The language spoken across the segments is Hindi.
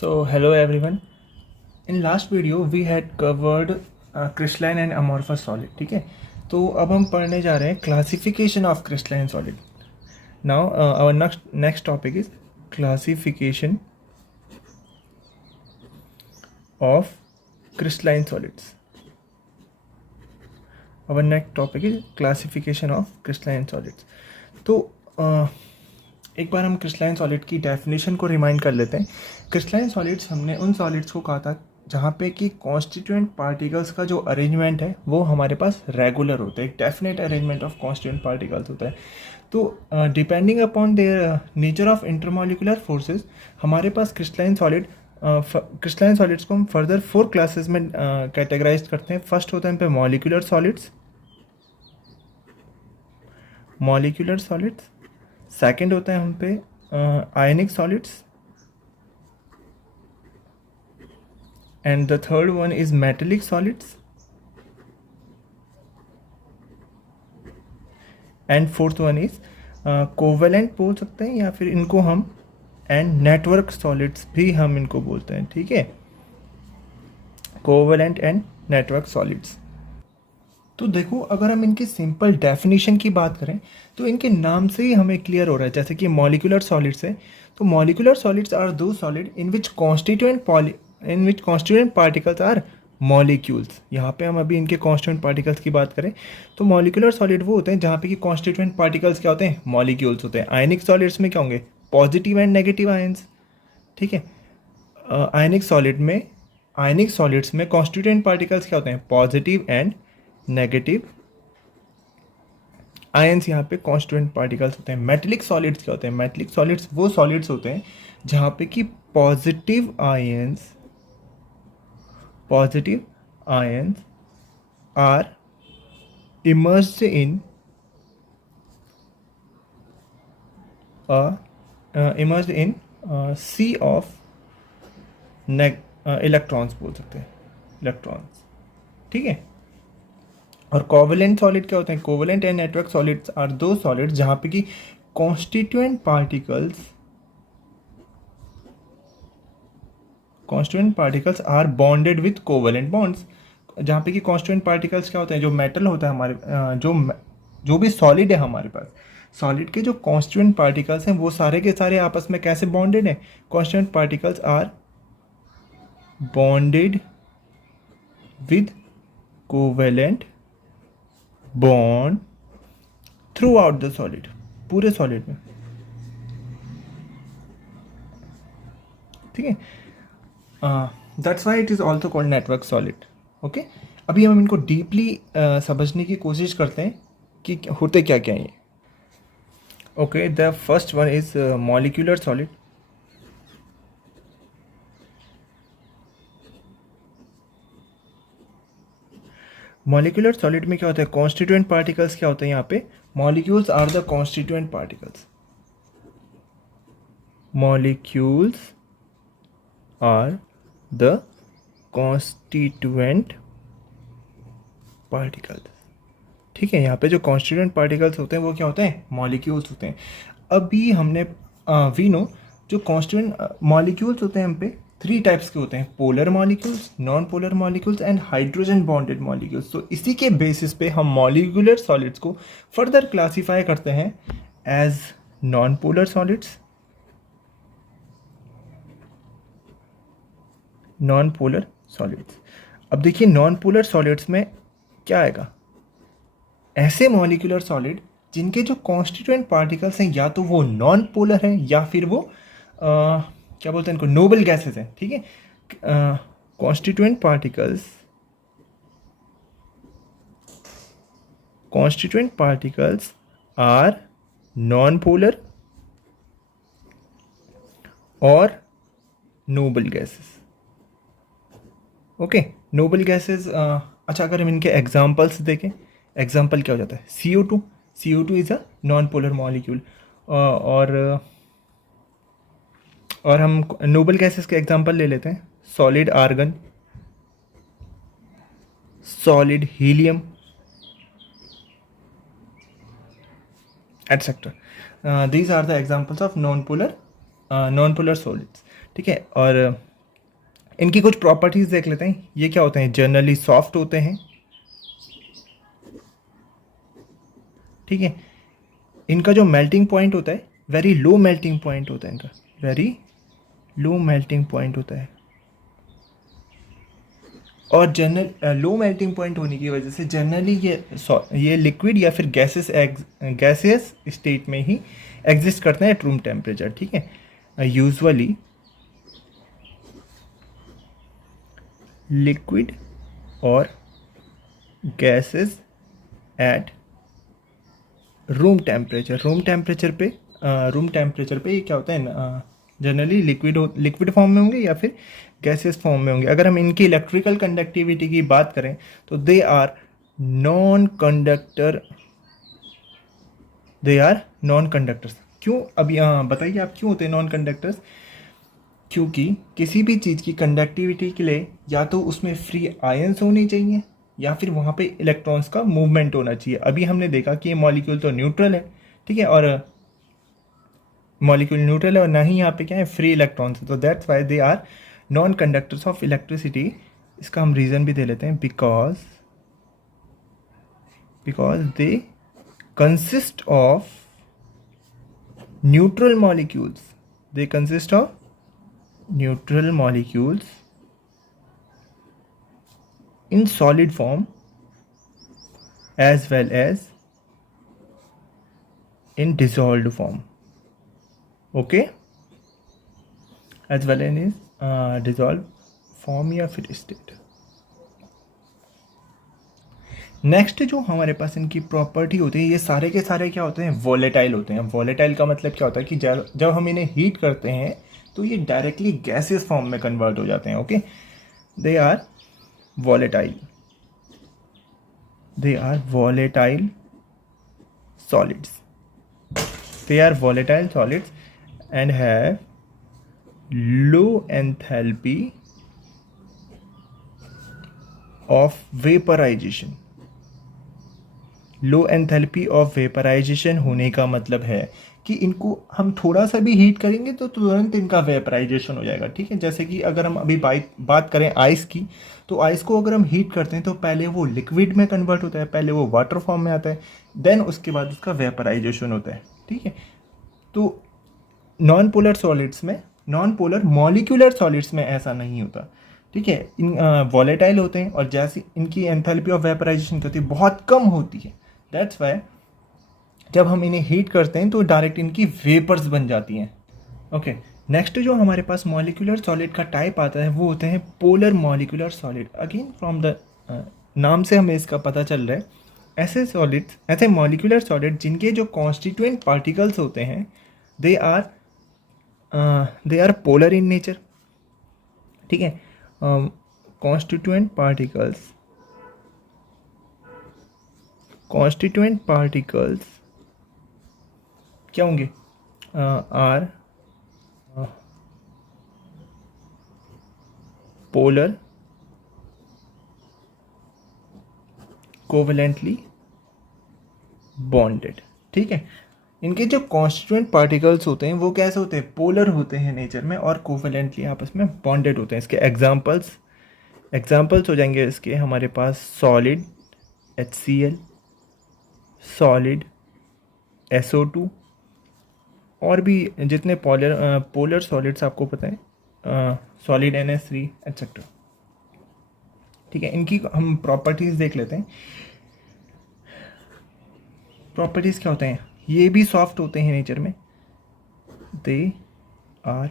So hello everyone. In last video we had covered crystalline and amorphous solid. ठीक है, तो अब हम पढ़ने जा रहे हैं classification of crystalline solid. Now our next topic is classification of crystalline solids. Our next topic is classification of crystalline solids. तो एक बार हम क्रिस्टलाइन सॉलिड की डेफिनेशन को रिमाइंड कर लेते हैं. क्रिस्टलाइन सॉलिड्स हमने उन सॉलिड्स को कहा था जहाँ पे कि कॉन्स्टिट्यूएंट पार्टिकल्स का जो अरेंजमेंट है वो हमारे पास रेगुलर होता है, एक definite arrangement of constituent particles होता है. तो depending upon their nature of intermolecular forces हमारे पास क्रिस्टलाइन सॉलिड्स को हम फर्दर 4 क्लासेस में कैटेगराइज करते हैं. फर्स्ट होता है हम पे मॉलिक्यूलर सॉलिड्स. सेकेंड होता है हम पे आयनिक solids and the third one is metallic solids and fourth one is covalent बोल सकते हैं या फिर इनको हम एंड नेटवर्क सॉलिड्स भी हम इनको बोलते हैं. ठीक है, कोवेलेंट एंड नेटवर्क सॉलिड्स. तो देखो, अगर हम इनकी सिंपल डेफिनेशन की बात करें तो इनके नाम से ही हमें क्लियर हो रहा है. जैसे कि मॉलिक्यूलर सॉलिड्स है, तो molecular solids are those solid in which constituent particles are molecules. यहाँ पे हम अभी इनके कॉन्स्टिट्यूएंट पार्टिकल्स की बात करें तो मॉलिक्यूलर सॉलिड वो होते हैं जहाँ पे कि कॉन्स्टिट्यूएंट पार्टिकल्स क्या होते हैं, मॉलिक्यूल्स होते हैं. आयनिक सॉलिड्स में क्या होंगे, पॉजिटिव एंड नेगेटिव आयंस. ठीक है, आयनिक सॉलिड्स में कॉन्स्टिट्यूएंट पार्टिकल्स क्या होते हैं, पॉजिटिव एंड नेगेटिव आयंस यहाँ पे कॉन्स्टिट्यूएंट पार्टिकल्स होते हैं. मेटेलिक सॉलिड्स क्या होते हैं, मेटेलिक सॉलिड्स वो सॉलिड्स होते हैं जहाँ पे कि positive ions are immersed in sea of electrons बोल सकते हैं, इलेक्ट्रॉन्स. ठीक है, और कोवेलेंट सॉलिड क्या होते हैं, covalent and network solids are those solids जहाँ पे कि constituent particles are bonded with covalent bonds. जहाँ पे कि कॉन्स्टिट्यूएंट पार्टिकल्स क्या होते हैं, जो मेटल होता है हमारे जो भी सॉलिड है हमारे पास, सॉलिड के जो कॉन्स्टिट्यूएंट पार्टिकल्स हैं वो सारे के सारे आपस में कैसे बॉन्डेड हैं, constituent particles are bonded with covalent bond throughout the solid, पूरे सॉलिड में. ठीक है, that's why it is also called network solid. Okay, अभी हम इनको डीपली समझने की कोशिश करते हैं कि होते क्या क्या ये. Okay, the first one is molecular solid. Molecular solid में क्या होता है, कॉन्स्टिट्यूएंट पार्टिकल्स क्या होते हैं, यहाँ पे molecules are the constituent particles. Molecules are the constituent particles. ठीक है, यहाँ पे जो कॉन्स्टिट्यूएंट पार्टिकल्स होते हैं वो क्या होते हैं, मॉलिक्यूल्स होते हैं. अभी हमने वी नो जो कॉन्स्टिट्यूएंट मॉलिक्यूल्स होते हैं हम पे 3 टाइप्स के होते हैं, polar molecules, non polar molecules and hydrogen bonded molecules. तो इसी के बेसिस पे हम मॉलिक्यूलर सॉलिड्स को फर्दर क्लासीफाई करते हैं as non polar solids, non polar solids. अब देखिए, नॉन पोलर सॉलिड्स में क्या आएगा, ऐसे मॉलिक्यूलर सॉलिड जिनके जो कॉन्स्टिट्यूएंट पार्टिकल्स हैं या तो वो नॉन पोलर हैं या फिर वो क्या बोलते हैं इनको, नोबल गैसेस हैं. ठीक है, constituent particles are non polar और noble gases. Okay, noble gases. अच्छा, अगर हम इनके एग्जांपल्स देखें, एग्जांपल क्या हो जाता है, CO2 is a non polar molecule. और हम नोबल गैसेस के एग्जांपल ले लेते हैं, solid argon, solid helium etcetera. These are the examples of non polar solids. ठीक है, और इनकी कुछ प्रॉपर्टीज़ देख लेते हैं। ये क्या होते हैं, जनरली सॉफ्ट होते हैं, ठीक है। इनका जो मेल्टिंग पॉइंट होता है वेरी लो मेल्टिंग पॉइंट होता है, इनका वेरी लो मेल्टिंग पॉइंट होता है। और जनरल लो मेल्टिंग पॉइंट होने की वजह से जनरली ये लिक्विड या फिर गैसेस स्टेट में ही एग्जिस्ट करते हैं एट रूम टेम्परेचर, ठीक है। यूजुअली लिक्विड और गैसेस एट रूम टेम्परेचर पे ये क्या होता है, जनरली लिक्विड फॉर्म में होंगे या फिर गैसेस फॉर्म में होंगे। अगर हम इनकी इलेक्ट्रिकल कंडक्टिविटी की बात करें तो दे आर नॉन कंडक्टर्स। क्यों, अभी बताइए आप क्यों होते हैं नॉन कंडक्टर्स? क्योंकि किसी भी चीज़ की कंडक्टिविटी के लिए या तो उसमें फ्री आयंस होने चाहिए या फिर वहाँ पे इलेक्ट्रॉन्स का मूवमेंट होना चाहिए। अभी हमने देखा कि ये मॉलिक्यूल तो न्यूट्रल है, ठीक है, और मॉलिक्यूल न्यूट्रल है और ना ही यहाँ पे क्या है, फ्री इलेक्ट्रॉन्स है। तो that's why they are non conductors of electricity. इसका हम रीज़न भी दे लेते हैं, because they consist of neutral molecules. They consist of neutral molecules in solid form as well as in dissolved form, okay, as well as in dissolved form या फिर state। नेक्स्ट जो हमारे पास इनकी प्रॉपर्टी होती है, ये सारे के सारे क्या होते हैं, वॉलेटाइल होते हैं। वॉलेटाइल का मतलब क्या होता है कि जब हम इन्हें हीट करते हैं तो ये डायरेक्टली गैसेस फॉर्म में कन्वर्ट हो जाते हैं, okay. They are volatile solids and have low enthalpy of vaporization। Low enthalpy of vaporization होने का मतलब है कि इनको हम थोड़ा सा भी हीट करेंगे तो तुरंत इनका वेपराइजेशन हो जाएगा, ठीक है। जैसे कि अगर हम अभी बात करें आइस की, तो आइस को अगर हम हीट करते हैं तो पहले वो लिक्विड में कन्वर्ट होता है, पहले वो वाटर फॉर्म में आता है, देन उसके बाद उसका वेपराइजेशन होता है, ठीक है। तो नॉन पोलर मॉलिक्यूलर सॉलिड्स में ऐसा नहीं होता, ठीक है। इन वॉलेटाइल होते हैं और जैसे इनकी एंथैल्पी ऑफ वेपराइजेशन होती है बहुत कम होती है। दैट्स वाई जब हम इन्हें हीट करते हैं तो डायरेक्ट इनकी वेपर्स बन जाती हैं, ओके। नेक्स्ट जो हमारे पास मॉलिक्यूलर सॉलिड का टाइप आता है वो होते हैं polar molecular solid. Again from the नाम से हमें इसका पता चल रहा है, ऐसे मॉलिक्यूलर सॉलिड जिनके जो कॉन्स्टिट्यूएंट पार्टिकल्स होते हैं they are polar in nature, ठीक है। कॉन्स्टिट्यूएंट पार्टिकल्स क्या होंगे, आर पोलर कोवेलेंटली बॉन्डेड, ठीक है। इनके जो कॉन्स्टिट्यूएंट पार्टिकल्स होते हैं वो कैसे होते हैं, पोलर होते हैं नेचर में और कोवेलेंटली आपस में बॉन्डेड होते हैं। इसके एग्जांपल्स हो जाएंगे इसके हमारे पास सॉलिड HCl, सॉलिड SO2 और भी जितने पोलर सॉलिड्स आपको पता है, सॉलिड NH3 एट्सेट्रा, ठीक है। इनकी हम प्रॉपर्टीज़ देख लेते हैं। प्रॉपर्टीज़ क्या होते हैं, ये भी सॉफ्ट होते हैं नेचर में, they are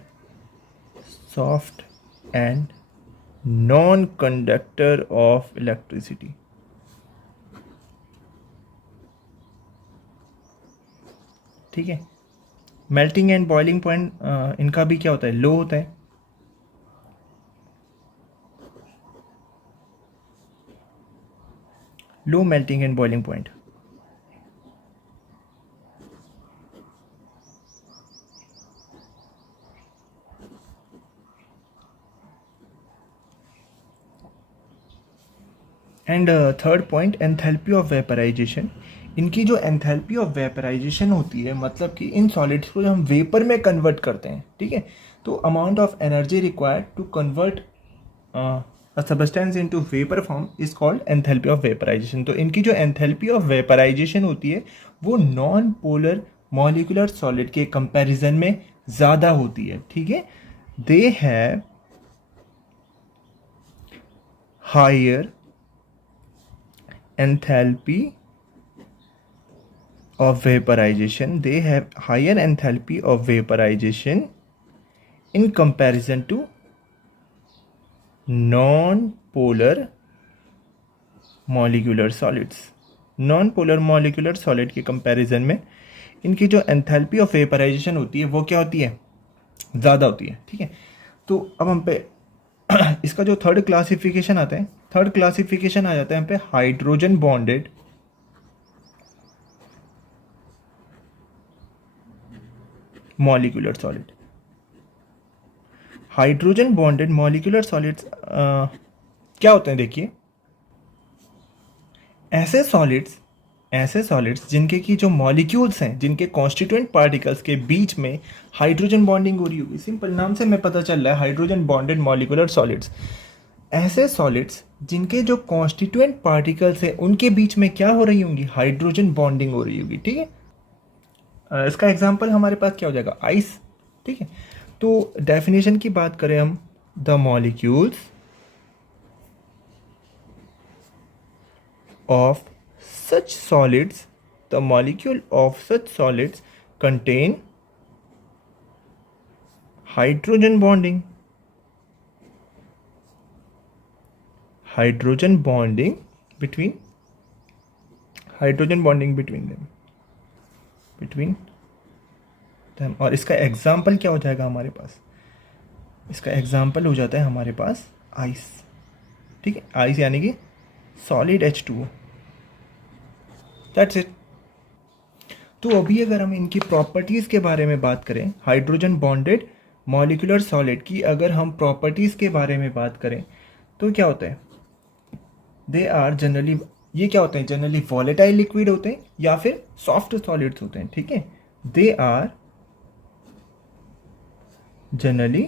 soft and non conductor of electricity, ठीक है। मेल्टिंग एंड बॉइलिंग पॉइंट इनका भी क्या होता है, लो होता है। Low melting and boiling point, and third point enthalpy of vaporization. इनकी जो एंथैल्पी ऑफ वेपराइजेशन होती है मतलब कि इन सॉलिड्स को जब हम वेपर में कन्वर्ट करते हैं, ठीक है, तो amount of energy required to convert a substance into vapor form is called enthalpy of vaporization. तो इनकी जो enthalpy of vaporization होती है वो नॉन पोलर मॉलिकुलर सॉलिड के कंपैरिजन में ज़्यादा होती है. ठीक है, they have higher enthalpy of vaporization. They have higher enthalpy of vaporization in comparison to non-polar molecular solids. Non-polar molecular solid के कंपैरिजन में इनकी जो एंथैल्पी ऑफ वेपराइजेशन होती है वो क्या होती है, ज़्यादा होती है. ठीक है, तो अब हम पे इसका जो थर्ड क्लासिफिकेशन आता है, थर्ड क्लासिफिकेशन आ जाता है हम पे hydrogen bonded molecular solid. Hydrogen bonded molecular solids क्या होते हैं, देखिए ऐसे सॉलिड्स जिनके की जो मॉलिक्यूल्स हैं, जिनके कॉन्स्टिट्यूएंट पार्टिकल्स के बीच में हाइड्रोजन बॉन्डिंग हो रही होगी. सिंपल नाम से हमें पता चल रहा है हाइड्रोजन बॉन्डेड मॉलिक्यूलर सॉलिड्स. ऐसे सॉलिड्स जिनके जो कॉन्स्टिट्यूएंट पार्टिकल्स हैं उनके बीच में क्या हो रही होंगी, हाइड्रोजन बॉन्डिंग हो रही होगी. ठीक है, इसका एग्जांपल हमारे पास क्या हो जाएगा, आइस. ठीक है, तो डेफिनेशन की बात करें हम, the molecules of such solids, the molecule of such solids contain hydrogen bonding. Hydrogen bonding between them. और इसका एग्जाम्पल क्या हो जाएगा हमारे पास, इसका एग्जाम्पल हो जाता है हमारे पास आइस. ठीक है, आइस यानी कि सॉलिड H2O. That's it. तो अभी अगर हम इनकी प्रॉपर्टीज़ के बारे में बात करें, हाइड्रोजन बॉन्डेड मॉलिक्यूलर सॉलिड की अगर हम प्रॉपर्टीज़ के बारे में बात करें तो क्या होता है, दे आर जनरली, ये क्या होते हैं, जनरली वॉलेटाइल लिक्विड होते हैं या फिर सॉफ्ट सॉलिड्स होते हैं. ठीक है, दे आर जनरली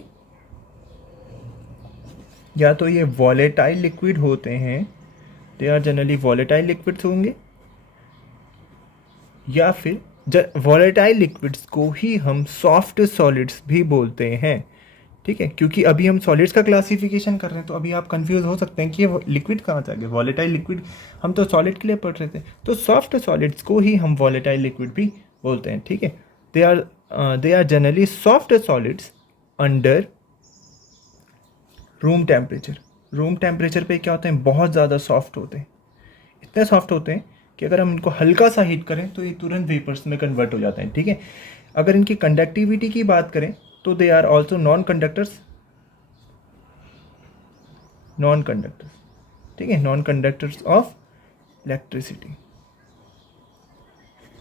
या तो ये वॉलेटाइल लिक्विड होते हैं, they are generally volatile liquids होंगे, या फिर वॉलेटाइल लिक्विड्स को ही हम सॉफ्ट सॉलिड्स भी बोलते हैं. ठीक है, क्योंकि अभी हम सॉलिड्स का क्लासिफिकेशन कर रहे हैं तो अभी आप कंफ्यूज हो सकते हैं कि ये लिक्विड कहाँ से आ गए, वॉलेटाइल लिक्विड हम तो सॉलिड के लिए पढ़ रहे थे. तो सॉफ्ट सॉलिड्स को ही हम वॉलेटाइल लिक्विड भी बोलते हैं. ठीक है, they are generally soft solids under room temperature. Room temperature पे क्या होते हैं, बहुत ज़्यादा सॉफ्ट होते हैं. इतने सॉफ्ट होते हैं कि अगर हम इनको हल्का सा हीट करें तो ये तुरंत वेपर्स में कन्वर्ट हो जाते हैं. ठीक है, अगर इनकी कंडक्टिविटी की बात करें तो they are also non conductors. ठीक है, non conductors of electricity.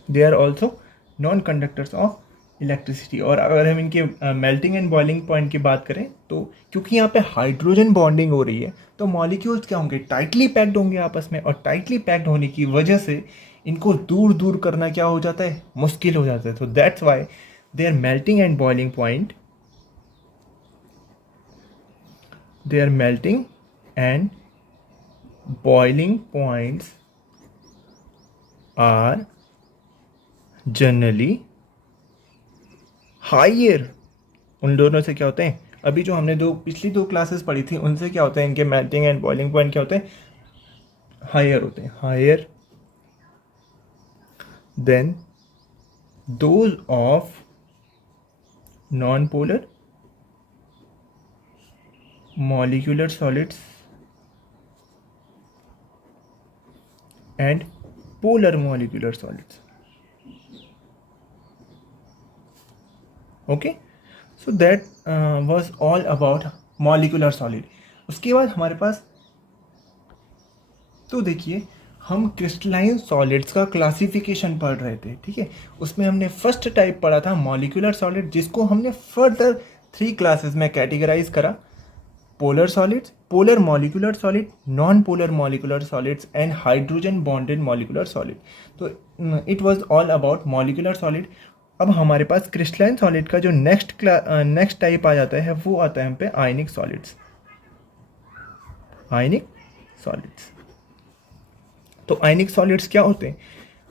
They are also non conductors of electricity. और अगर हम इनके मेल्टिंग एंड बॉइलिंग पॉइंट की बात करें तो क्योंकि यहाँ पे हाइड्रोजन बॉन्डिंग हो रही है तो मॉलिक्यूल्स क्या होंगे, टाइटली पैक्ड होंगे आपस में. और टाइटली पैक्ड होने की वजह से इनको दूर दूर करना क्या हो जाता है, मुश्किल हो जाता है. तो that's Y their melting and boiling point, their melting and boiling points are generally higher. उन दोनों से क्या होते हैं, अभी जो हमने पिछली दो क्लासेस पढ़ी थी उनसे क्या होता है, इनके मेल्टिंग एंड बॉइलिंग पॉइंट क्या होते हैं, हायर होते हैं, higher than those of non-polar molecular solids and polar molecular solids. Okay, so that was all about molecular solid. उसके बाद हमारे पास, तो देखिए हम क्रिस्टलाइन सॉलिड्स का क्लासिफिकेशन पढ़ रहे थे. ठीक है, उसमें हमने फर्स्ट टाइप पढ़ा था मॉलिक्यूलर सॉलिड, जिसको हमने फर्दर 3 क्लासेस में कैटेगराइज करा, polar solids, polar molecular solid, non polar molecular solids and hydrogen bonded molecular solid. तो it was all about molecular solid. अब हमारे पास क्रिस्टलाइन सॉलिड का जो नेक्स्ट टाइप आ जाता है वो आता है हम पे आयनिक सॉलिड्स. आयनिक सॉलिड्स। तो आयनिक सॉलिड्स क्या होते हैं?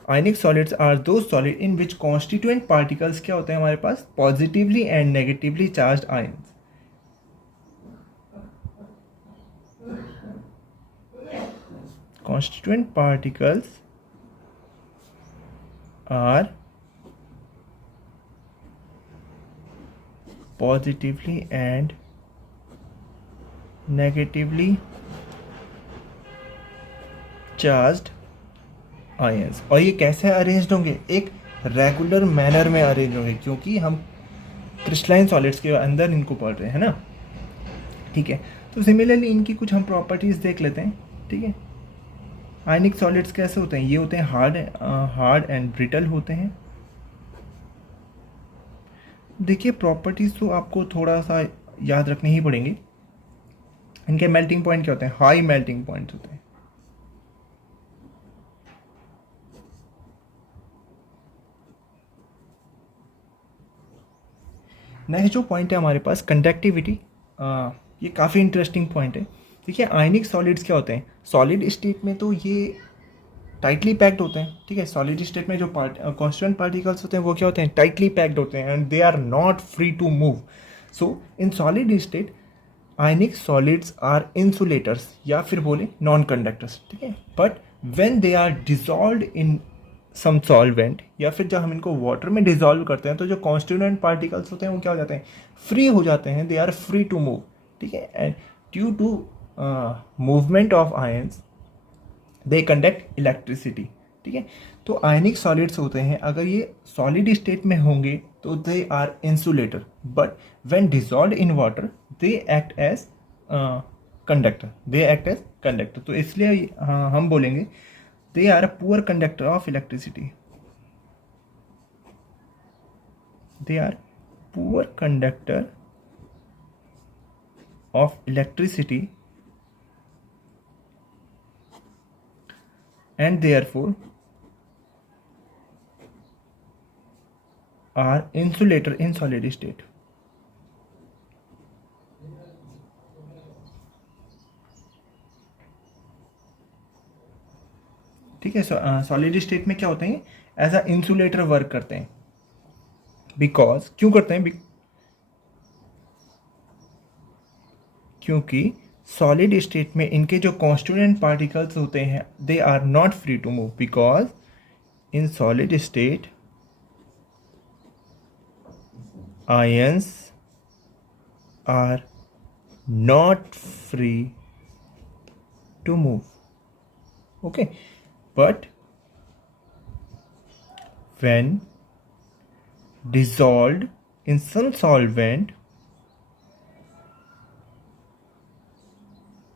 Ionic solids are those solid in which constituent particles क्या होते हैं हमारे पास? Positively and negatively charge ions. constituent particles are positively and negatively charged ions। और ये कैसे अरेंज्ड होंगे? एक रेगुलर मैनर में अरेंज होंगे, क्योंकि हम क्रिस्टलाइन सॉलिड्स के अंदर इनको पढ़ रहे हैं, है ना? ठीक है, तो सिमिलरली इनकी कुछ हम प्रॉपर्टीज़ देख लेते हैं। ठीक है, आयनिक सॉलिड्स कैसे होते हैं? ये होते हैं हार्ड एंड ब्रिटल होते हैं। देखिए, प्रॉपर्टीज़ तो आपको थोड़ा सा याद रखनी ही पड़ेंगी। इनके मेल्टिंग पॉइंट क्या होते हैं? हाई मेल्टिंग पॉइंट्स होते हैं। नेक्स्ट जो पॉइंट है हमारे पास, कंडक्टिविटी। ये काफ़ी इंटरेस्टिंग पॉइंट है। देखिए, आयनिक सॉलिड्स क्या होते हैं? सॉलिड स्टेट में तो ये टाइटली पैक्ड होते हैं। ठीक है, सॉलिड स्टेट में जो कॉन्स्टिट्यूएंट पार्टिकल्स होते हैं वो क्या होते हैं? टाइटली पैक्ड होते हैं and they are not free to move. So in solid state ionic solids are insulators, या फिर बोले नॉन कंडक्टर्स। ठीक है, but when they are dissolved in some solvent, या फिर जब हम इनको वाटर में डिसॉल्व करते हैं तो जो कॉन्स्टिट्यूएंट पार्टिकल्स होते हैं वो क्या हो जाते हैं? फ्री हो जाते हैं। They are free to move. ठीक है, and due to movement of ions they conduct electricity. ठीक है, तो आयनिक सॉलिड्स होते हैं, अगर ये सॉलिड स्टेट में होंगे तो they are insulator, but when dissolved in water they act as conductor. तो इसलिए हम बोलेंगे they are a poor conductor of electricity. They are poor conductor of electricity and therefore are insulator in solid state। ठीक है, सॉलिड स्टेट में क्या होते हैं? एज अ इंसुलेटर वर्क करते हैं। बिकॉज क्यों करते हैं? क्योंकि सॉलिड स्टेट में इनके जो कॉन्स्टिट्यूएंट पार्टिकल्स होते हैं they are not free to move, because in solid state ions are not free to move. Okay, but when dissolved in some solvent,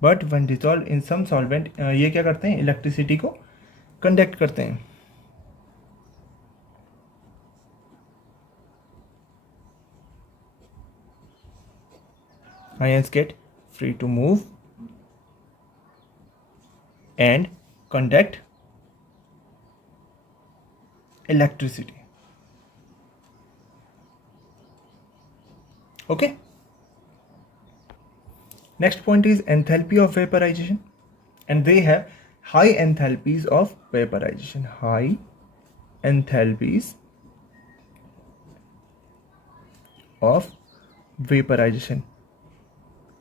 but when dissolved in some solvent ये क्या करते हैं? इलेक्ट्रिसिटी को कंडक्ट करते हैं। Ions get free to move and conduct electricity. Okay. Next point is enthalpy of vaporization, and they have high enthalpies of vaporization. High enthalpies of vaporization.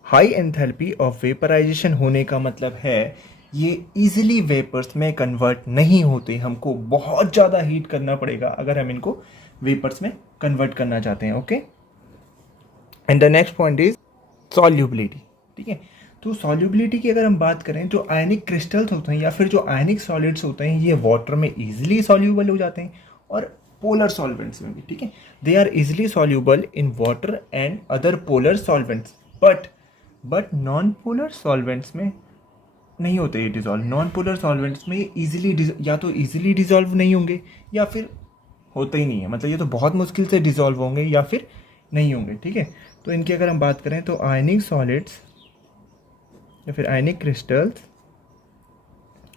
High enthalpy of vaporization होने का मतलब है ये इजीली वेपर्स में कन्वर्ट नहीं होते, हमको बहुत ज़्यादा हीट करना पड़ेगा अगर हम इनको वेपर्स में कन्वर्ट करना चाहते हैं। Okay, and the next point is solubility. ठीक है, तो सॉल्युबिलिटी की अगर हम बात करें, जो आयनिक क्रिस्टल्स होते हैं या फिर जो आयनिक सॉलिड्स होते हैं ये वाटर में ईजिली सॉल्यूबल हो जाते हैं और पोलर सॉल्वेंट्स में भी। ठीक है, they are easily soluble in water and other polar solvents, but non polar solvents में नहीं होते ये डिज़ोल्व। नॉन पोलर सॉल्वेंट्स में ईजिली या तो ईजिली डिज़ोल्व नहीं होंगे या फिर होते ही नहीं है, मतलब ये तो बहुत मुश्किल से डिज़ोल्व होंगे या फिर नहीं होंगे। ठीक है, तो इनकी अगर हम बात करें तो आयनिक सॉलिड्स या फिर ionic crystals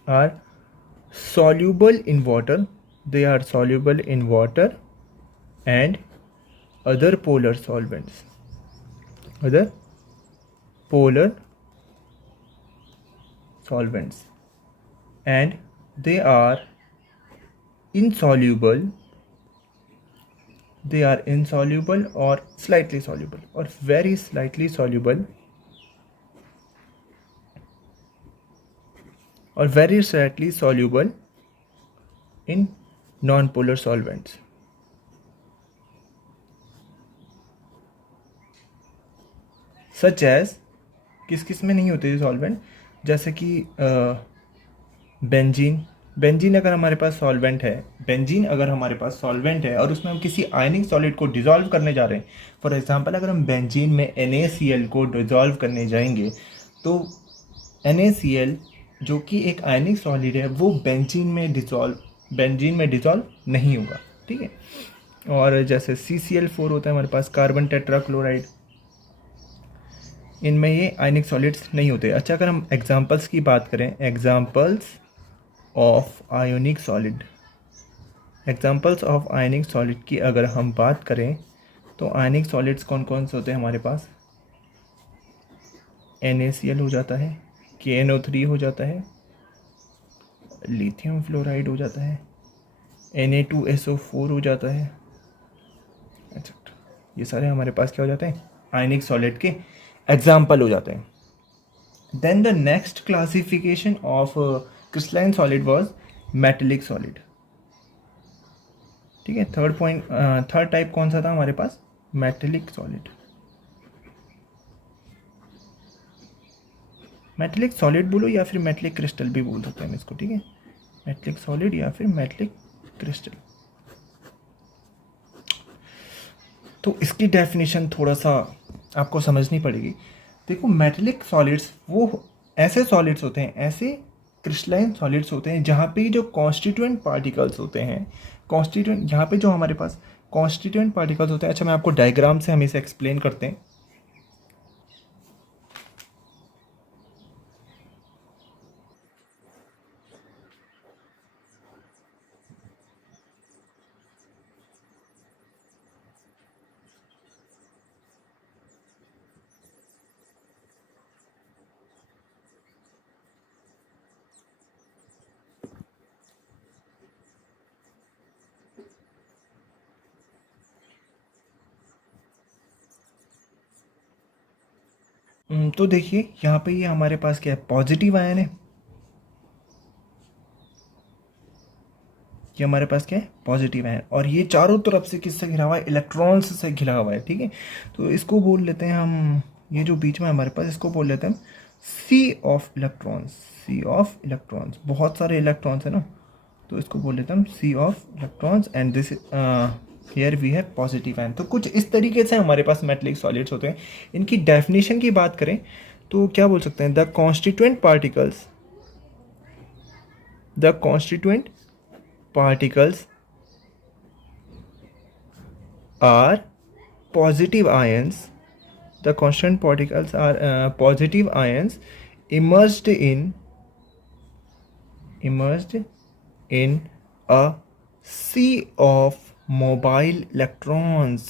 are soluble in water, they are soluble in water and other polar solvents, other polar solvents and they are insoluble or slightly soluble or very slightly soluble or very slightly soluble in non-polar solvents. Such as किस किस में नहीं होते ये सॉल्वेंट, जैसे कि बेंजीन अगर हमारे पास सॉल्वेंट है, और उसमें हम किसी आयनिक सॉलिड को डिसॉल्व करने जा रहे हैं, फॉर एग्जांपल अगर हम बेंजीन में NaCl को डिसॉल्व करने जाएंगे तो NaCl जो कि एक आयनिक सॉलिड है वो बेंजीन में डिसॉल्व नहीं होगा, ठीक है। और जैसे CCl4 होता है हमारे पास, कार्बन टेट्राक्लोराइड, इनमें ये आयनिक सॉलिड्स नहीं होते। अच्छा, अगर हम एग्जांपल्स की बात करें, एग्जांपल्स ऑफ आयोनिक सॉलिड की अगर हम बात करें तो आयनिक सॉलिड्स कौन कौन से होते हैं हमारे पास, NaCl हो जाता है, KNO3 हो जाता है, लिथियम फ्लोराइड हो जाता है, Na2SO4 हो जाता है, एक्सेट्रा। ये सारे हमारे पास क्या हो जाते हैं, आयनिक सॉलिड के एग्जाम्पल हो जाते हैं। Then the next classification of crystalline solid was metallic solid, ठीक है। थर्ड टाइप कौन सा था हमारे पास, मेटेलिक सॉलिड। मेटेलिक सॉलिड बोलो या फिर मेटेलिक क्रिस्टल भी बोल सकते हैं इसको, ठीक है, मेटेलिक सॉलिड या फिर मेटेलिक क्रिस्टल। तो इसकी डेफिनेशन थोड़ा सा आपको समझनी पड़ेगी। देखो, मेटेलिक सॉलिड्स वो ऐसे सॉलिड्स होते हैं, ऐसे क्रिस्टलाइन सॉलिड्स होते हैं जहाँ पे जो कॉन्स्टिट्यूएंट पार्टिकल्स होते हैं, यहाँ पे जो हमारे पास कॉन्स्टिट्यूएंट पार्टिकल्स होते हैं। अच्छा, मैं आपको डायग्राम से हम इसे एक्सप्लेन करते हैं। तो देखिए यहाँ पे ये हमारे पास क्या है, पॉजिटिव आयन है, ये हमारे पास क्या है, पॉजिटिव आयन, और ये चारों तरफ से किससे घिरा हुआ है, इलेक्ट्रॉन्स से घिरा हुआ है, ठीक है। तो इसको बोल लेते हैं हम, ये जो बीच में हमारे पास, इसको बोल लेते हैं सी ऑफ इलेक्ट्रॉन्स, बहुत सारे इलेक्ट्रॉन्स है ना, तो इसको बोल लेते हैं हम sea of electrons, and this here we have positive ion. तो कुछ इस तरीके से हमारे पास मेटेलिक सॉलिड्स होते हैं। इनकी डेफिनेशन की बात करें तो क्या बोल सकते हैं, the constituent particles are positive ions. The constant particles are positive ions immersed in a sea of mobile electrons.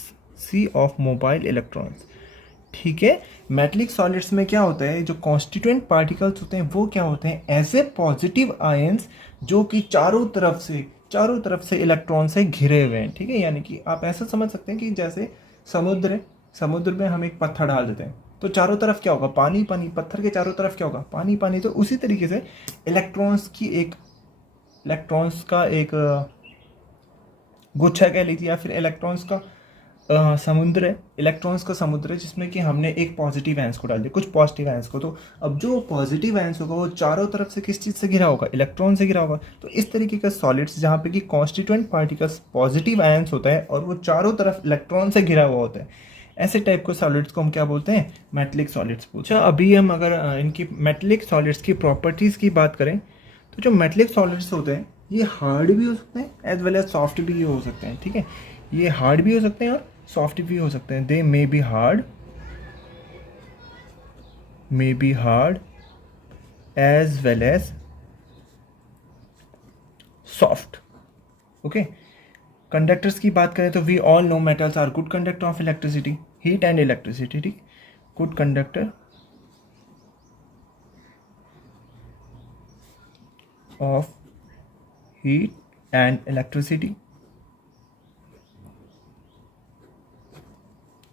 ठीक है। मेटेलिक सॉलिड्स में क्या होता है, जो कॉन्स्टिट्यूएंट पार्टिकल्स होते हैं वो क्या होते हैं, ऐसे पॉजिटिव आयंस जो कि चारों तरफ से इलेक्ट्रॉन से घिरे हुए हैं, ठीक है। यानी कि आप ऐसा समझ सकते हैं कि जैसे समुद्र में हम एक पत्थर डाल देते हैं तो चारों तरफ क्या होगा, पानी, पत्थर के चारों तरफ क्या होगा, पानी। तो उसी तरीके से इलेक्ट्रॉन्स का एक गुच्छा कह लीजिए, या फिर इलेक्ट्रॉन्स का समुद्र है, जिसमें कि हमने एक पॉजिटिव आयंस को डाल दिया, कुछ पॉजिटिव आयंस को। तो अब जो पॉजिटिव आयंस होगा वो चारों तरफ से किस चीज़ से घिरा होगा, इलेक्ट्रॉन से घिरा होगा। तो इस तरीके का सॉलिड्स जहाँ पे कि कॉन्स्टिट्यूएंट पार्टिकल्स पॉजिटिव आयंस होता है और वो चारों तरफ इलेक्ट्रॉन से घिरा हुआ होता है, ऐसे टाइप के सॉलिड्स को हम क्या बोलते हैं, मेटेलिक सॉलिड्स बोलते हैं। अभी हम अगर इनकी मेटेलिक सॉलिड्स की प्रॉपर्टीज़ की बात करें तो जो मेटेलिक सॉलिड्स होते हैं ये हार्ड भी हो सकते हैं एज वेल एज सॉफ्ट भी हो सकते हैं, ठीक है। ये हार्ड भी हो सकते हैं और सॉफ्ट भी हो सकते हैं। They may be hard as well as soft, okay. Conductors की बात करें तो we all know metals are good conductor of electricity, heat and electricity, ठीक। Good conductor of heat and electricity.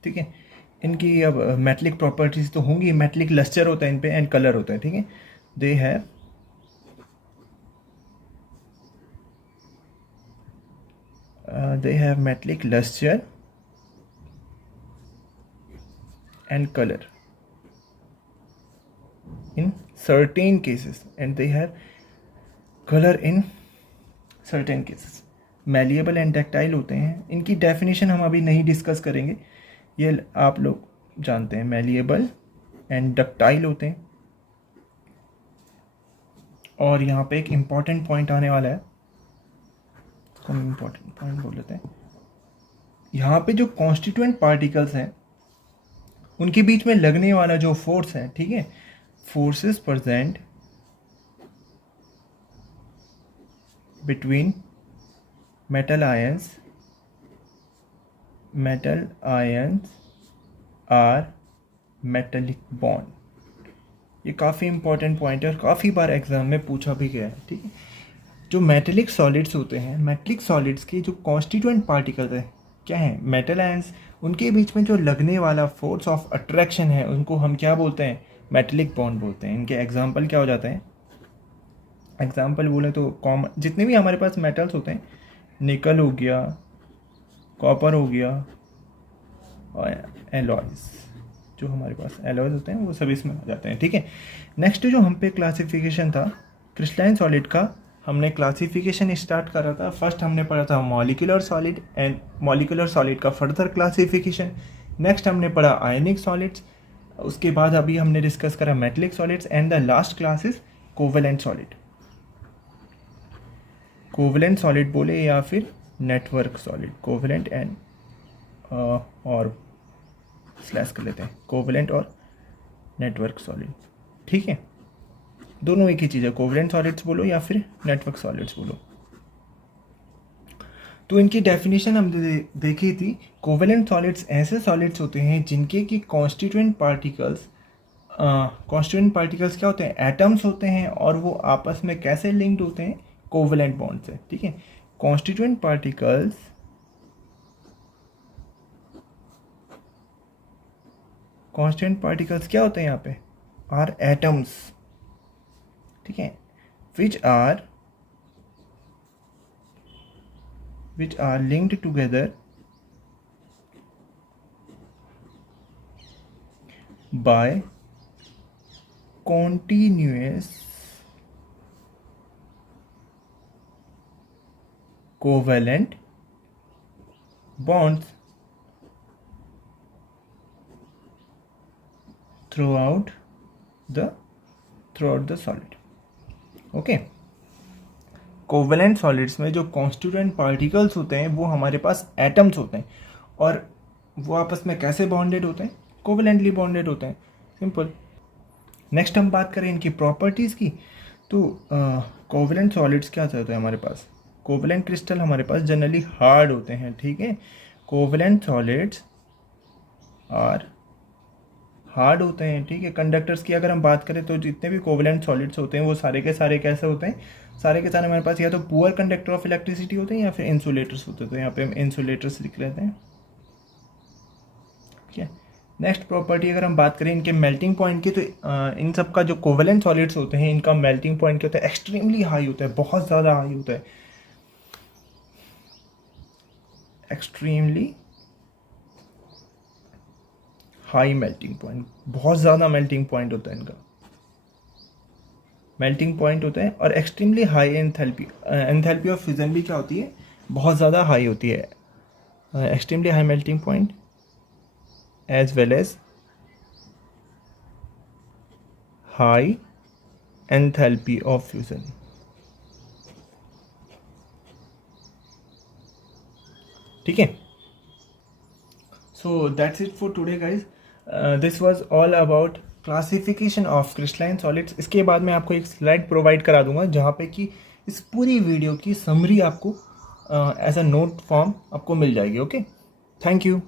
ठीक है, इनकी अब मेटलिक प्रॉपर्टीज तो होंगी, मेटलिक लस्टर होता है इन पे एंड कलर होता है। ठीक है, they have metallic lustre and colour in certain cases and they have color in certain cases। malleable and ductile होते हैं, इनकी डेफिनेशन हम अभी नहीं डिस्कस करेंगे, ये आप लोग जानते हैं। malleable and ductile होते हैं। और यहाँ पे एक इम्पॉर्टेंट पॉइंट आने वाला है, इसको हम इम्पॉर्टेंट पॉइंट बोल लेते हैं। यहाँ पे जो कॉन्स्टिट्यूएंट पार्टिकल्स हैं उनके बीच में लगने वाला जो फोर्स है, ठीक है, forces present between metal ions are metallic bond। ये काफ़ी इंपॉर्टेंट पॉइंट है और काफ़ी बार एग्जाम में पूछा भी गया है। ठीक है, जो मेटेलिक सॉलिड्स होते हैं, मेटेलिक सॉलिड्स के जो कॉन्स्टिट्यूएंट पार्टिकल्स हैं क्या हैं, मेटल आयंस, उनके बीच में जो लगने वाला फोर्स ऑफ अट्रैक्शन है उनको हम क्या बोलते हैं, मेटेलिक बॉन्ड बोलते हैं। इनके एग्जाम्पल क्या हो जाते हैं, एग्जाम्पल बोले तो कॉमन जितने भी हमारे पास मेटल्स होते हैं, निकल हो गया, कॉपर हो गया और एलॉयज, जो हमारे पास एलॉयज होते हैं वो सब इसमें आ जाते हैं। ठीक है, नेक्स्ट जो हम पे क्लासिफिकेशन था क्रिस्टलाइन सॉलिड का, हमने क्लासिफिकेशन स्टार्ट करा था। फर्स्ट हमने पढ़ा था molecular solid and molecular solid का फर्दर क्लासिफिकेशन। नेक्स्ट हमने पढ़ा आयनिक सॉलिड्स, उसके बाद अभी हमने डिस्कस करा metallic solids and the last class is covalent solid. Covalent solid बोले या फिर नेटवर्क सॉलिड, कोवेलेंट एंड और स्लैश कर लेते हैं, कोवेलेंट और नेटवर्क सॉलिड। ठीक है, दोनों एक ही चीज़ है, कोवेलेंट सॉलिड्स बोलो या फिर नेटवर्क सॉलिड्स बोलो। तो इनकी डेफिनेशन हम देखी थी। कोवेलेंट सॉलिड्स ऐसे सॉलिड्स होते हैं जिनके की कॉन्स्टिट्यूएंट पार्टिकल्स क्या होते हैं, एटम्स होते हैं, और वो आपस में कैसे लिंक्ड होते हैं, कोवेलेंट बॉन्ड से। ठीक है, कॉन्स्टिट्यूएंट पार्टिकल्स क्या होते हैं यहाँ पे, आर एटम्स। ठीक है, which are linked together by continuous covalent bonds throughout the solid। Okay, covalent solids में जो कॉन्स्टिट्यूएंट पार्टिकल्स होते हैं वो हमारे पास एटम्स होते हैं, और वो आपस में कैसे बॉन्डेड होते हैं, कोवेलेंटली बॉन्डेड होते हैं, सिंपल। नेक्स्ट हम बात करें इनकी प्रॉपर्टीज़ की, तो कोवेलेंट सॉलिड्स क्या होते हैं हमारे पास, कोवेलेंट क्रिस्टल हमारे पास जनरली हार्ड होते हैं। ठीक है, कोवेलेंट सॉलिड्स आर हार्ड होते हैं। ठीक है, कंडक्टर्स की अगर हम बात करें तो जितने भी कोवेलेंट सॉलिड्स होते हैं वो सारे के सारे कैसे होते हैं, सारे के सारे हमारे पास या तो पुअर कंडक्टर ऑफ इलेक्ट्रिसिटी होते हैं या फिर इंसुलेटर्स होते हैं। तो यहाँ पे हम इंसुलेटर्स लिख लेते हैं। ठीक है, नेक्स्ट प्रॉपर्टी अगर हम बात करें इनके मेल्टिंग पॉइंट की, तो इन सब का जो कोवेलेंट सॉलिड्स होते हैं इनका मेल्टिंग पॉइंट क्या होता है, एक्सट्रीमली हाई होता है, बहुत ज़्यादा हाई होता है, एक्सट्रीमली हाई मेल्टिंग पॉइंट, बहुत ज़्यादा मेल्टिंग पॉइंट होता है इनका, मेल्टिंग पॉइंट होता है। और extremely high enthalpy of fusion भी क्या होती है, बहुत ज़्यादा हाई होती है, extremely high melting point as well as high enthalpy of fusion. ठीक है, so that's it for today guys. This was all about classification of crystalline solids. इसके बाद मैं आपको एक स्लाइड प्रोवाइड करा दूंगा जहाँ पे कि इस पूरी वीडियो की समरी आपको एज अ नोट फॉर्म आपको मिल जाएगी। Okay, thank you.